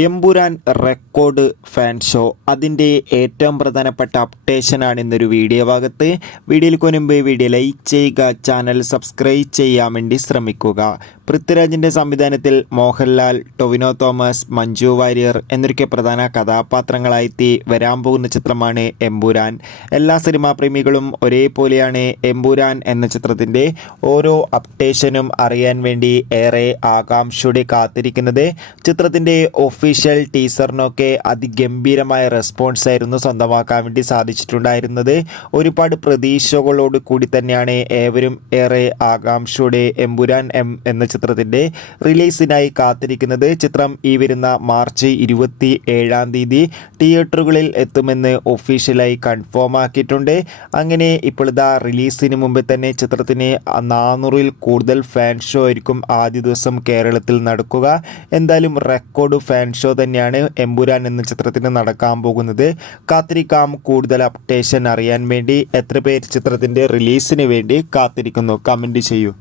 Empuraan record fan show അതിന്റെ ഏറ്റവും പ്രധാനപ്പെട്ട അപ്ഡേഷനാണ് ഇന്നൊരു വീഡിയോ ഭാഗത്ത്. വീഡിയോയിൽ കൊനുമ്പ് വീഡിയോ ലൈക്ക് ചെയ്യുക ചാനൽ സബ്സ്ക്രൈബ് ചെയ്യാൻ വേണ്ടി ശ്രമിക്കുക. പൃഥ്വിരാജിന്റെ സംവിധാനത്തിൽ മോഹൻലാൽ ടൊവിനോ തോമസ് മഞ്ജു വാര്യർ എന്നൊക്കെ പ്രധാന കഥാപാത്രങ്ങളായെത്തി വരാൻ പോകുന്ന ചിത്രമാണ് എമ്പൂരാൻ. എല്ലാ സിനിമാ പ്രേമികളും ഒരേപോലെയാണ് എമ്പൂരാൻ എന്ന ചിത്രത്തിന്റെ ഓരോ അപ്ഡേഷനും അറിയാൻ വേണ്ടി ഏറെ ആകാംക്ഷയോടെ കാത്തിരിക്കുന്നത്. ചിത്രത്തിന്റെ ഒഫീഷ്യൽ ടീസറിനൊക്കെ അതിഗംഭീരമായ റെസ്പോൺസ് ആയിരുന്നു സ്വന്തമാക്കാൻ വേണ്ടി സാധിച്ചിട്ടുണ്ടായിരുന്നത്. ഒരുപാട് പ്രതീക്ഷകളോട് കൂടി തന്നെയാണ് ഏവരും ഏറെ ആകാംക്ഷയോടെ എമ്പുരാൻ എം എന്ന ചിത്രത്തിന്റെ റിലീസിനായി കാത്തിരിക്കുന്നത്. ചിത്രം ഈ വരുന്ന മാർച്ച് ഇരുപത്തി ഏഴാം തീയതി തിയേറ്ററുകളിൽ എത്തുമെന്ന് ഒഫീഷ്യലായി കൺഫേം ആക്കിയിട്ടുണ്ട്. അങ്ങനെ ഇപ്പോഴിതാ റിലീസിന് മുമ്പ് തന്നെ ചിത്രത്തിന് നാനൂറിൽ കൂടുതൽ ഫാൻ ഷോ ആയിരിക്കും ആദ്യ ദിവസം കേരളത്തിൽ നടക്കുക. എന്തായാലും റെക്കോർഡ് ഫാൻ ഷോ തന്നെയാണ് എമ്പുരാൻ എന്ന ചിത്രത്തിന് നടക്കാൻ പോകുന്നത്. കാത്തിരിക്കാം. കൂടുതൽ അപ്ഡേഷൻ അറിയാൻ വേണ്ടി എത്ര പേര് ചിത്രത്തിന്റെ റിലീസിന് വേണ്ടി കാത്തിരിക്കുന്നു. കമന്റ് ചെയ്യൂ.